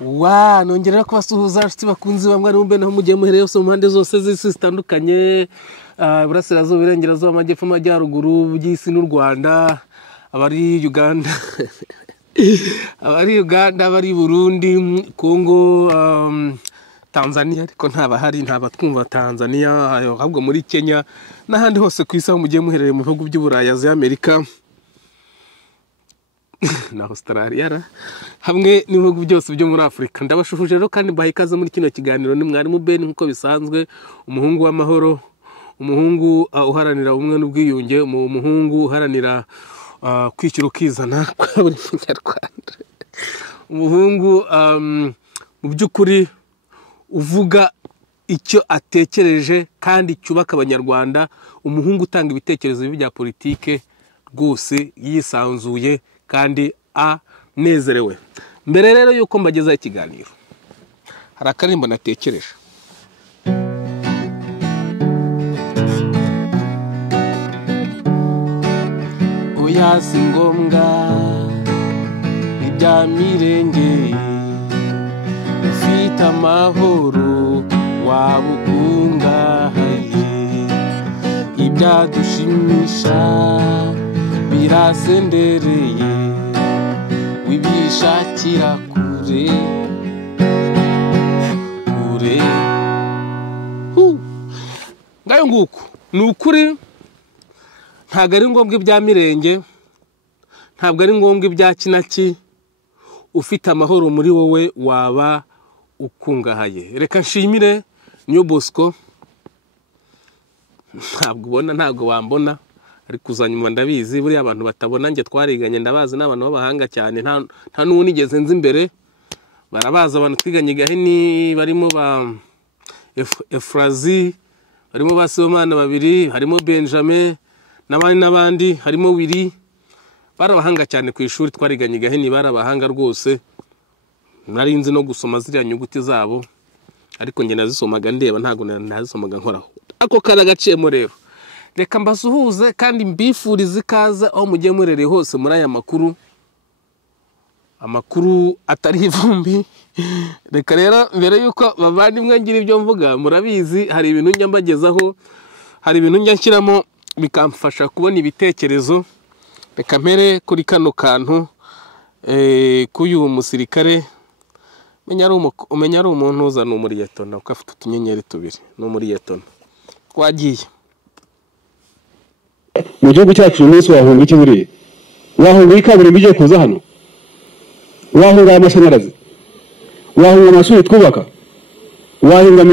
nongera kubasuhuza inshuti bakunzi bamwe ari mbe naho mugiye muhereye yose mu mpande zose z'isi zitandukanye, Burasirazuba, Iburengerazuba, Amajyepfo, Amajyaruguru by'isi n'u Rwanda, abari Uganda abari Burundi, Congo, Tanzania, ariko ntabahari, ntabatwumva Tanzania, ahubwo muri Kenya n'ahandi hose ku isi aho mugiye muhereye mu bihugu by'Uburayi, Aziya, Amerika na Australia hamwe n'ibihugu byose byo muri Afrika. Ndabashuhuje rero kandi mbahaye ikaze muri kino kiganiro. Ni mwarimu Ben nkuko bisanzwe, umuhungu w'amahoro, umuhungu uharanira ubumwe n'ubwiyunge, umuhungu uharanira kwishyira ukizana kwa buri munyarwanda, umuhungu mu by'ukuri uvuga icyo atekereje kandi cyubaka abanyarwanda, umuhungu utanga ibitekerezo bya politike rwose yisanzuye kandi anezerewe. Mbere rero yuko mbageza ikiganiro, hari akarimbo natekereje. Oya si ngombwa ibya mirenge, ufite amahoro waba ukungahaye, ibyadushimisha birasendereye, wibishakira kure kure. Ngayo nguko ni ukuri, ntabwo ari ngombwa ibya mirenge, ntabwo ari ngombwa ibya kinaki, ufite amahoro muri wowe waba ukungahaye. Reka nshimire New Bosco, ntabwo ubona, ntabwo wambona, ariko uzanyuma ndabizi, buri abantu batabona nge twariganye ndabazi, n'abantu b'abahanga cyane, nta n'unigeze nzi imbere, barabaza abantu twiganye Gahini, barimo ba Efrazi, barimo ba Sibomana babiri, harimo Benjamin n'abandi, harimo Willy, barabahanga cyane ku ishuri twariganye Gahini, barabahanga rwose, nari nzi no gusoma ziriya nyuguti zabo, ariko nge nazisomaga ndeba, ntago nazisomaga nkoraho. Ako karagaciyemo rero. Reka mbasuhuze kandi mbifurize ikaze aho mugiye murereye hose muri aya amakuru atari ivumbi. Reka rero mbere yuko bavandimwe ngira ibyo mvuga, murabizi hari ibintu njya mbagezaho, hari ibintu njya nshyiramo bikamfasha kubona ibitekerezo. Reka mpere kuri kano kantu k'uyu musirikare, umenya ari umuntu uzana umuriyetona, uko afite utunyenyeri tubiri n'umuriyetona. Twagiye mu gihugu cyacu uyu munsi wahunga iki buriya? Wahunga ikaburimbo igiye kuza hano? Wahunga amashanyarazi? Wahunga amashuri twubaka? Wahunga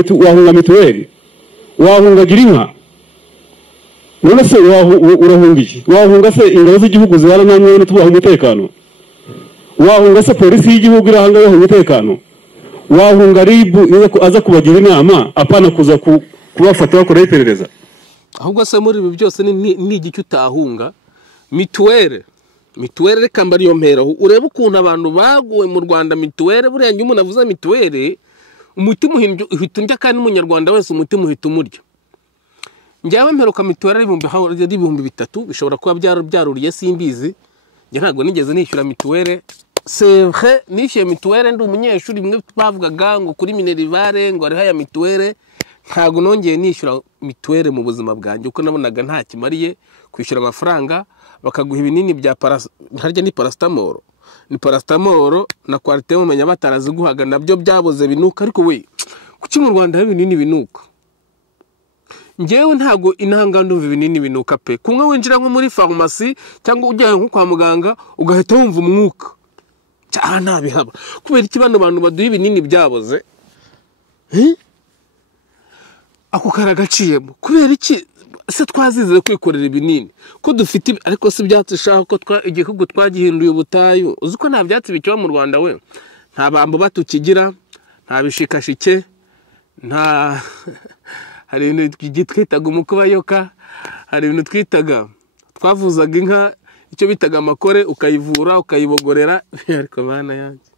mituweli? Wahunga gira inka? None se urahunga iki? Wahunga se ingabo z'igihugu zibana namwe no tubaha umutekano? Wahunga se polisi y'igihugu irahanga yo umutekano? Wahunga RIB aza kubagira inama apana kuza kubafata bakora iperereza? Ahubwo se muri ibi byose ni igiki utahunga? Mituweli reka mbari yo mpera, urebe ukuntu abantu baguwe mu Rwanda. Mituweli buriya nge umuntu avuze mituweli, umutima uhita undya, kandi umunyarwanda wese umutima uhita umurya. Njyawe mperuka mituweli ari 3,000, bishobora kuba byaruriye simbizi, nge ntabwo nigeze nishyura mituweli. C'est vrai, nishyuye mituweli ndi umunyeshuri, bimwe bavugaga ngo kuri Minerivare ngo ari haya mituweli. Ntabwo nongeye nishyura mituweli mu buzima bwanjye, uko nabonaga nta kimariye kwishyura amafaranga. Bakaguha ibinini bya harya ni paracetamol, na Qualite mumenya bataraziguhaga, nabyo byaboze binuka. Ariko we kuki mu Rwanda hari ibinini binuka? Ngewe ntago intanga ndumva ibinini binuka pe. Kumwe winjira nko muri farumasi cyangwa ujya nko kwa muganga ugahita wumva umwuka, cyane bihaba. Kubera iki bano bantu baduha ibinini byaboze? Ako karagaciyemo kubera iki se twazize kwikorera ibinini ko dufite? Ariko se byatsi shaka ko igihugu twagihinduye ubutayu. Uzi ko nta byatsi bikiba mu Rwanda we, nta bambo batukigira, nta bishikashike, nta hari ibintu twitaga umukubayoka, hari ibintu twitaga, twavuzaga inka icyo bitaga amakore, ukayivura ukayibogorera. Ariko bana yanjye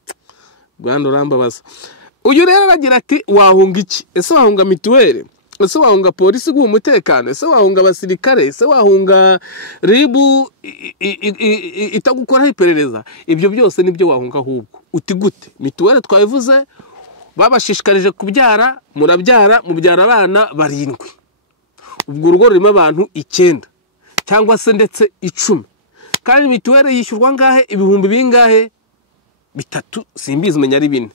Rwanda urambabaza. Uyu rero aragira ati wahunga iki? Ese wahunga mituweli? Ese wahunga polisi guha umutekano? Ese wahunga abasirikare? Ese wahunga RIB itagukoraho iperereza? Ibyo byose nibyo wahunga. Ahubwo uti gute mituweli twabivuze babashishikarije kubyara murabyara mubyara abana 7 ubwo urugo rurimo abantu 9 cyangwa se ndetse 10 kandi mituweli yishyurwa ngahe ibihumbi bingahe 3 simbizi menya ari 4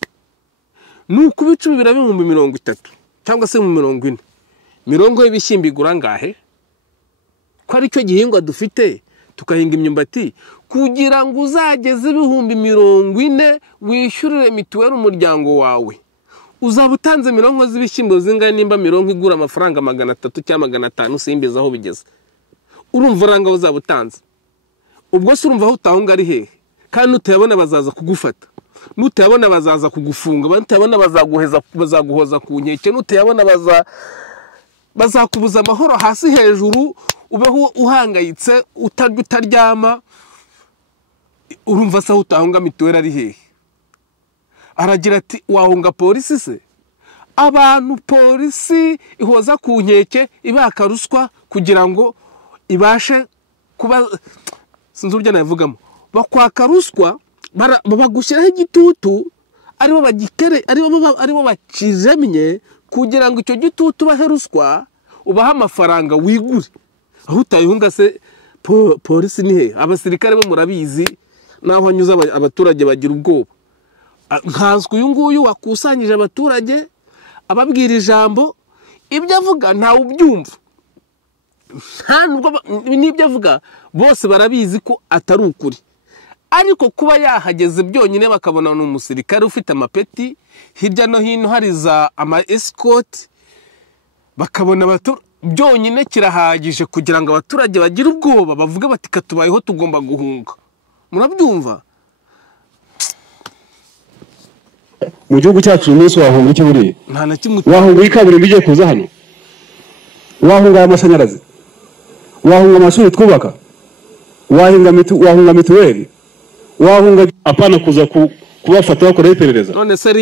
nuko ibicumi birabihumbi 30 cyangwa se mu 40 mirongo y'ibishyimbo ngahe ko ari cyo gihingwa dufite tukahinga imyumbati kugira ngo uzageze ibihumbi 40 wishyurire mituweli umuryango wawe uzaba utanze mirongo z'ibishyimbo zingahe nimba mirongo igura amafaranga 300 cyangwa 500 simbiza aho bigeze urumva ranga uzaba utanze ubwo se urumva aho utahunga ari hehe kandi utayabona bazaza kugufata nutayabona bazaza kugufunga nutayabona bazaguhoza ku nkeke nutayabona bazakubuza amahoro hasi hejuru ubeho uhangayitse utaryama urumva se aho utahunga mituweli ari hehe aragira ati wahunga polisi se abantu polisi ihoza ku nkeke ibaka ruswa kugira ngo ibashe kuba sinzi urya navugamo bakwaka ruswa babagushyiraho igitutu aribo bagikere aribo bakizemye kugira ngo icyo gitutu bahe ruswa ubaha amafaranga wigure aho utayihunga se polisi ni he abasirikare bo murabizi naho anyuza abaturage bagira ubwoba nkazwe uyu nguyu wakusanyije abaturage ababwira ijambo ibyo avuga ntawe ubyumva n'ibyo avuga bose barabizi ko atari ukuri ariko kuba yahageze byonyine bakabona n'umusirikare ufite amapeti hirya no hino hari za escort bakabona byonyine kirahagije kugira ngo abaturage bagire ubwoba bavuge bati katubayeho tugomba guhunga murabyumva mu gihugu cyacu umunsi wahunga iki buriye nta na kimwe wahunga ikaburimbo igiye kuza hano wahunga amashanyarazi wahunga amashuri twubaka wahunga mituweli wahunga apana kuza kubafata bakora iperereza none se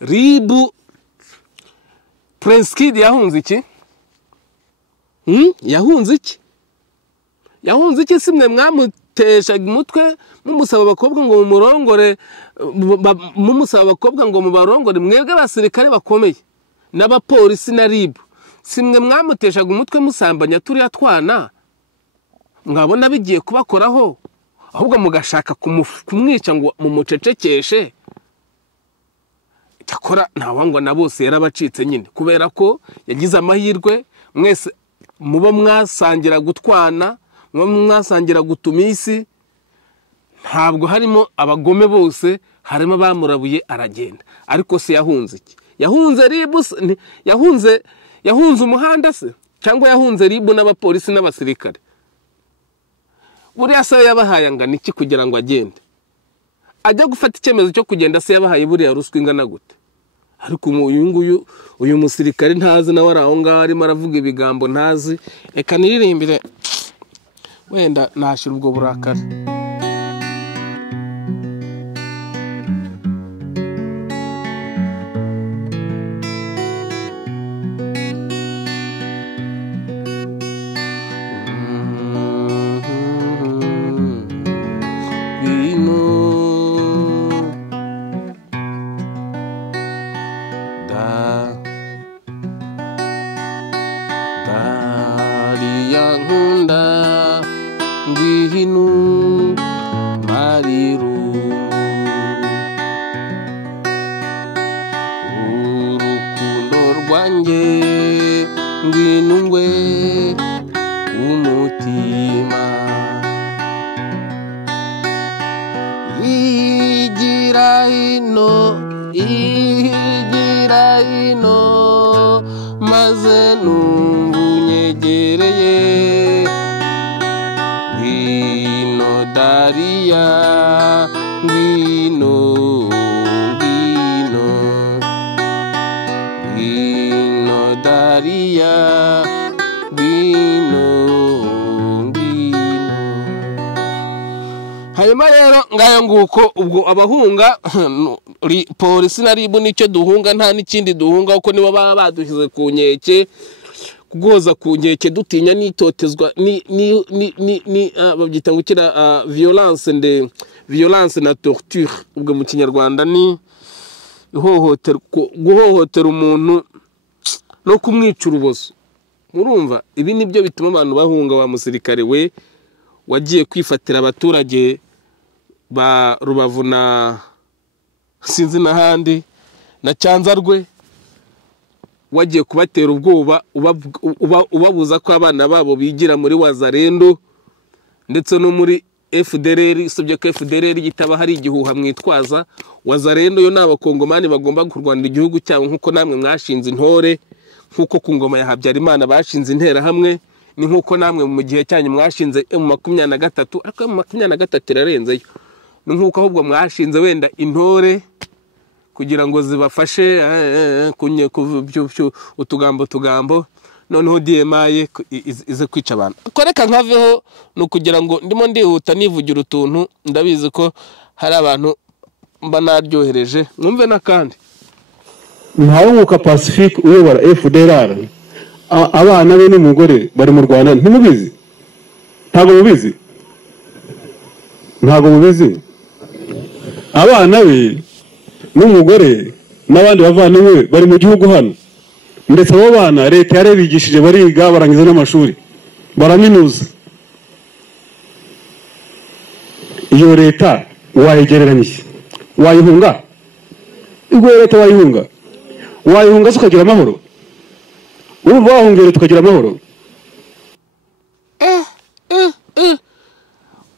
ribu Prince Kid yahunze iki yahunze iki simwe mwamuteshaga umutwe mumusaba abakobwa ngo mumurongore mumusaba abakobwa ngo mubarongore mwebwe abasirikare bakomeye n'abapolisi na ribu simwe mwamuteshaga umutwe musambanya turiya twana mwabona bigiye kubakoraho ahubwo mugashaka kumwica ngo mumucecekeshe cyakora ntawangwa na bose yarabacitse nyine kubera ko yagize amahirwe mwese muba mwasangira gutwana muba mwasangira gutumisi ntabwo harimo abagome bose harimo bamurabuye aragenda ariko se yahunze iki yahunze ribu yahunze umuhanda se cyangwa yahunze ribu n'abapolisi n'abasirikare buriya se yabahaye angana iki kugira ngo agende ajya gufata icyemezo cyo kugenda se yabahaye buriya ruswa ingana gute ariko uyu musirikare ntazi nawe ari aho ngaho arimo aravuga ibigambo ntazi reka niririmbire wenda nashyira ubwo burakari hanyuma rero ngayo nguko ubwo abahunga polisi na ribu nicyo duhunga nta n'ikindi duhunga kuko nibo baba baduhize ku nkeke kugoza ku nkeke dutinya nitotezwa ni babyita ngukira violence na torture ubwo mu kinyarwanda ni guhohotera umuntu no kumwica urubozo. Murumva ibi nibyo bituma abantu bahunga. Wa musirikare we wagiye kwifatira abaturage ba Rubavu na sinzi n'ahandi na Cyanzarwe, wagiye kubatera ubwoba ubabuza ko abana babo bigira muri Wazarendo ndetse no muri FDLR. Subye ko FDLR gitaba hari igihuha mwitwaza. Wazarendo yo n'abakongomani bagomba kurwanira igihugu cyabo nkuko namwe mwashinze intore, nkuko ku ngoma ya Habyarimana bashinze intera hamwe, ni nkuko namwe mu gihe cyanyu mwashinze M23, ariko M23 irarenzeyo. Ni nkuko ahubwo mwashinze wenda intore kugira ngo zibafashe kunye utugambo noneho DMA ize kwica abantu. Koreka nkaveho no kugira ngo ndimo ndihuta nivugira utuntu, ndabizi ko hari abantu mba naryohereje. Mwumve nakandi Ntawunguka Pacifique uyobora FDLR, abana be n'umugore bari mu Rwanda. Ntimubizi? Ntago mubizi? Ntago mubizi? Abana be n'umugore n'abandi bavandimwe bari mu gihugu hano, ndetse abo bana leta yarebigishije bariga barangiza n'amashuri baraminuza. Iyo leta wayigereranyije, wayihunga? Igwe leta wayihunga sukagira amahoro? Urumva wahungera tukagira amahoro?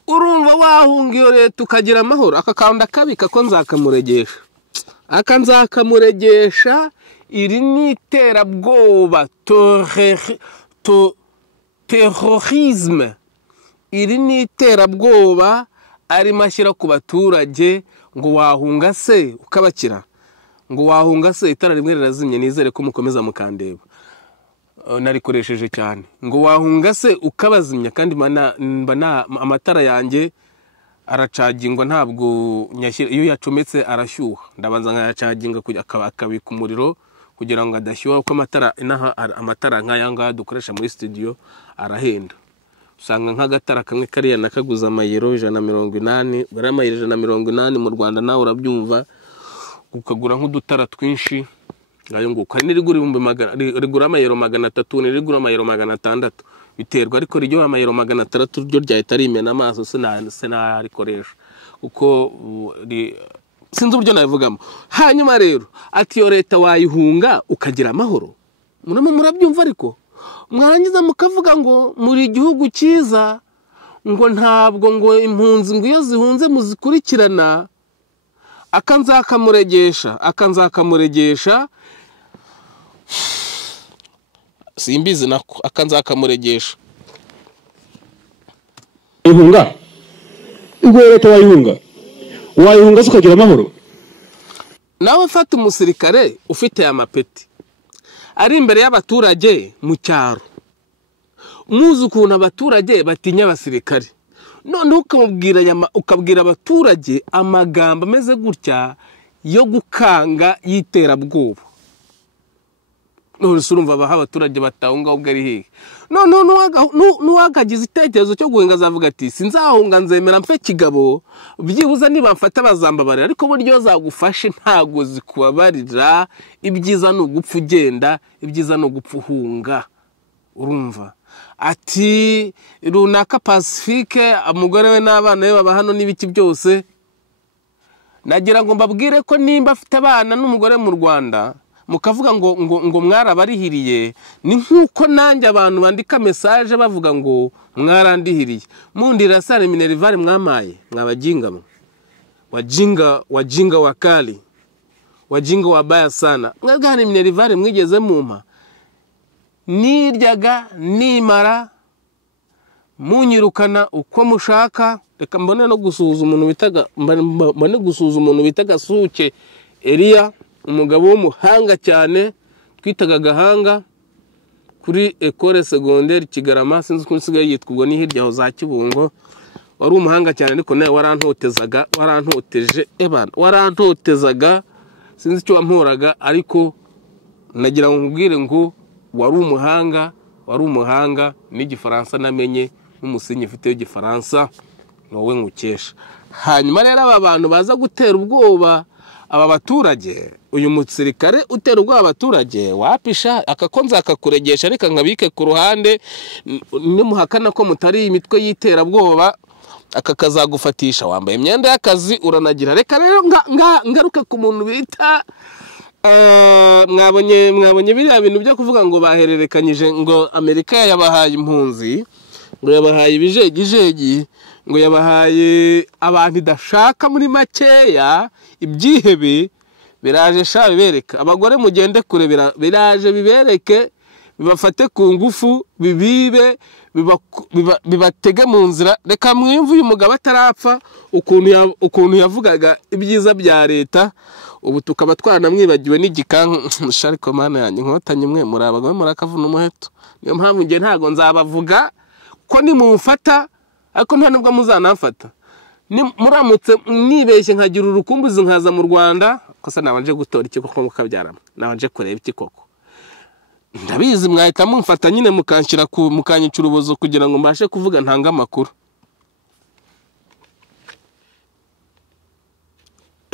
Urumva wahungiye leta ukagira amahoro? Aka kaunda kabika ko nzakamuregesha. Iri ni iterabwoba, terrorisme. Iri ni iterabwoba ari mashyira ku baturage ngo wahunga se ukabakira, ngo wahunga se itara rimwe rirazimye. Nizere ko mukomeza mukandeba, narikoresheje cyane. Ngo wahunga se ukabazimya, kandi amatara yanjye aracagingwa, ntabwo nyashyira. Iyo yacometse arashyuha, ndabanza nkayacaginga kujya akabika umuriro kugira ngo adashyuha, uko amatara nk'aya dukoresha muri studio arahenda. Usanga nk'agatara kamwe kariya nakaguza amayero 180, bari amayero 180 mu Rwanda, nawe urabyumva. Ukagura nk'udutara twinshi ngayo ngo kandi rigura amayero 300, nirigura amayero 600 biterwa, ariko ryo amayero 600 ryo ryahita rimena amaso sinarikoresha uko sinzi uburyo nabivugamo. Hanyuma rero ati yo leta wayihunga ukagira amahoro, murabyumva. Ariko mwarangiza mukavuga ngo muri igihugu cyiza, ngo ntabwo ngo impunzi ngo iyo zihunze muzikurikirana. Akanzakamuregesha simbizi nako akanzakamuregesha. Ihunga? Igwe leta wayihunga sukagira amahoro? Nawe fata umusirikare ufite amapeti ari imbere y'abaturage mu cyaro, muzi ukuntu abaturage batinya abasirikare, none ukabwira abaturage amagambo ameze gutya yo gukanga yiterabwoba. None surumva baha abaturage batahunga ubwo ari hehe. None nuwagagize itekerezo cyo guhinga azavuga ati sinzahunga nzemera mfe kigabo, byibuza niba mfata bazambabarira. Ariko buryo zagufashe ntago zikubabarira. Ibyiza no gupfa ugenda, ibyiza no gupfa uhunga. Urumva ati runaka Pacifique umugore we n'abana be baba hano n'ibiki byose. Nagira ngo mbabwire ko nimba afite abana n'umugore mu Rwanda, mukavuga ngo mwarabarihiriye, ni nkuko nanjye abantu bandika message bavuga ngo mwarandihiriye. Mundira sare Minerval mwamaye, mwabajinga wajinga wakali, wajinga wabaya sana. Mwagane Minerval mwigeze mumpa, niryaga nimara munyirukana uko mushaka. Reka mbone no gusuhuza umuntu bitaga Suke Elia, umugabo w'umuhanga cyane twitaga Gahanga kuri Ecole Secondaire Kigarama, sinzi ko nsigaye yitwa ubwo ni hirya ho za Kibungo. Wari umuhanga cyane, ariko nawe warantotezaga sinzi icyo wamporaga, ariko nagira ngo nkubwire ngo wari umuhanga wari umuhanga n'igifaransa namenye n'umusinyi ufite igifaransa wowe ngukesha. Hanyuma rero aba bantu baza gutera ubwoba aba baturage, uyu musirikare utera ubwoba abaturage wapisha akakonza akakuregesha reka nkabike ku ruhande nimuhakana ko mutari imitwe yitera bwoba akakazagufatisha wambaye imyenda y'akazi uranagira. Reka rero ngaruka ku muntu bita mwabonye biriya bintu byo kuvuga ngo bahererekanyije ngo Amerika yabahaye impunzi, ngo yabahaye ibijegijegi, ngo yabahaye abantu idashaka muri makeya ibyihebe. Biraje sha bibereka abagore mugende kurebera, biraje bibereke bibafate ku ngufu bibibe bibatege mu nzira. Reka mwimvu uyu mugabo atarapfa ukuntu yavugaga ibyiza bya leta, ubu tukaba twanamwibagiwe n'igikanka shariko mana yanjye nkotanye mwe muri abagore murakavuna umuheto. Niyo mpamvu nge ntago nzabavuga ko nimumfata ariko nta nubwo muzanamfata. Muramutse nibeshye nkagira urukumbuzi nkaza mu Rwanda kosa nabanje gutora iki koko mukabyarama, nabanje kureba iki koko. Ndabizi mwahita mumfata nyine mukanshyira mukanyica urubozo kugira ngo mbashe kuvuga ntanga amakuru.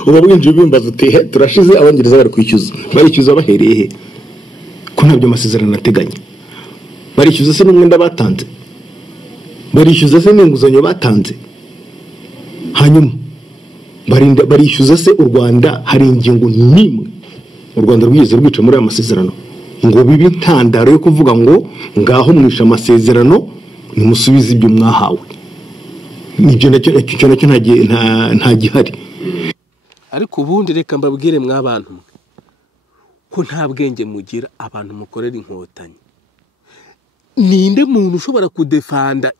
Uba bwinjiye bimbaza uti he turashize abongereza bari kwishyuza bahereye he ko ntabyo amasezerano ateganya? Barishyuza se n'umwenda batanze? Barishyuza se n'inguzanyo batanze? Hanyuma barishyuza se u Rwanda hari ingingo nimwe u Rwanda rwigeze rwica muri aya masezerano ngo bibi ntandaro yo kuvuga ngo ngaho mwisha amasezerano nimusubize ibyo mwahawe? Nibyo nacyo nta gihari. Ariko ubundi reka mbabwire mw'abantu ko nta bwenge mugira abantu mukorera inkotanyi. Ninde muntu ushobora kudefanda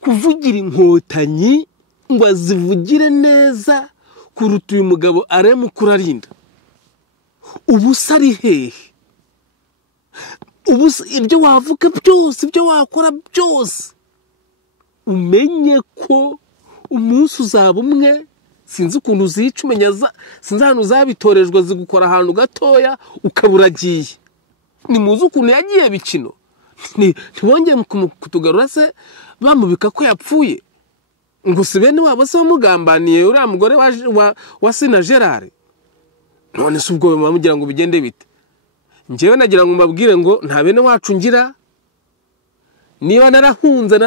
kuvugira inkotanyi ngo azivugire neza kuruta uyu mugabo aremu kurarinda? Ubusa ari hehe? Ubusa ibyo wavuga byose, ibyo wakora byose, umenye ko umunsi uzaba umwe. Sinzi ukuntu uzica umenya sinzi ahantu uzabitorejwe zigukora ahantu gatoya ukaburagiye. Nimuzi ukuntu yagiye bikino ntibongeye kutugarura se bamubika ko yapfuye ngo sibene wabo se bamugambaniye uriya mugore wa Sina Gerard. None se ubwo bamugira ngo bigende bite? Njyewe nagira ngo mbabwire ngo nta bene wacu ngira. Niba narahunze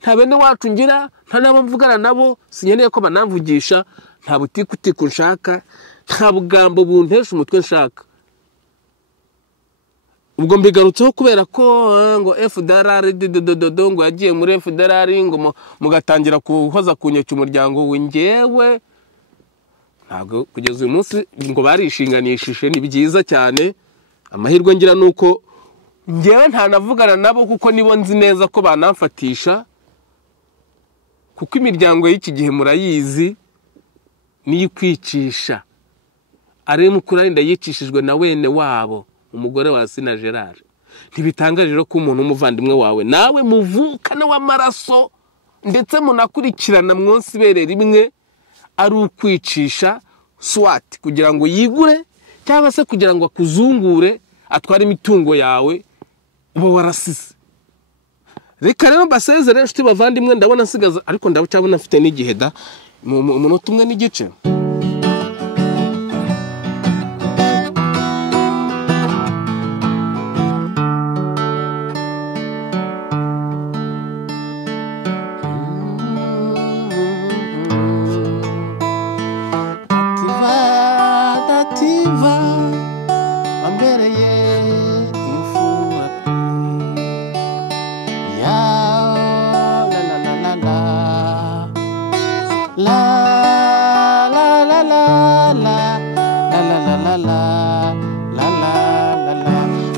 nta bene wacu ngira, nta nabo mvugana nabo, sinyeneye ko banamvugisha, nta butikuti nshaka, nta bugambo buntesha umutwe nshaka. Ubwo mbigarutseho kubera ko ngo FDLR ngo yagiye muri FDLR ngo mugatangira kuhoza kunyeka umuryango w'ingewe. Ntabwo kugeza uyu munsi ngo barishinganishije ni byiza cyane. Amahirwe ngira nuko ngewe ntanavugana nabo kuko nibo nzi neza ko banamfatisha, kuko imiryango y'iki gihe murayizi niyo kwicisha. Aremu kurarinda yicishijwe na wene wabo umugore wa Sina Gerard. Ntibitangaje rero ko umuntu umuvandimwe wawe nawe muvukana w'amaraso ndetse munakurikirana mwonsi berera imwe ari ukwicisha swat kugira ngo yigure cyangwa se kugira ngo akuzungure atware imitungo yawe uba warasize. Reka rero mbasezere inshuti bavandimwe, ndabona nsigaza ariko ndabucyabona mfite n'igihe da mu munota umwe n'igice.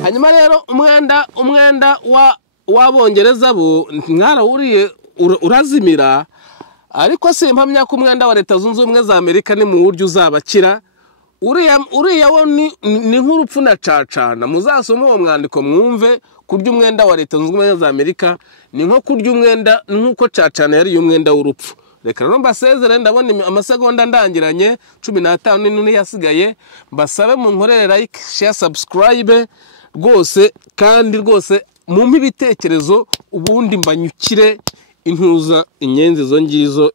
Hanyuma rero umwenda w'abongereza bo mwarawuriye urazimira, ariko simpamya ko umwenda wa Leta Zunze Ubumwe za Amerika ni mu buryo uzabakira. Uriya wo ni nk'urupfu na cacana. Muzasoma uwo mwandiko mwumve kurya umwenda wa Leta Zunze Ubumwe za Amerika ni nko kurya umwenda nkuko cacana yari umwenda w'urupfu. Reka rero mbasezere, ndabona amasegonda ndangiranye 15 nini yasigaye. Mbasabe mu nkorere like, share, subscribe. rwose kandi rwose mumpe ibitekerezo ubundi mbanyukire intuza inyenzi zo ngizo.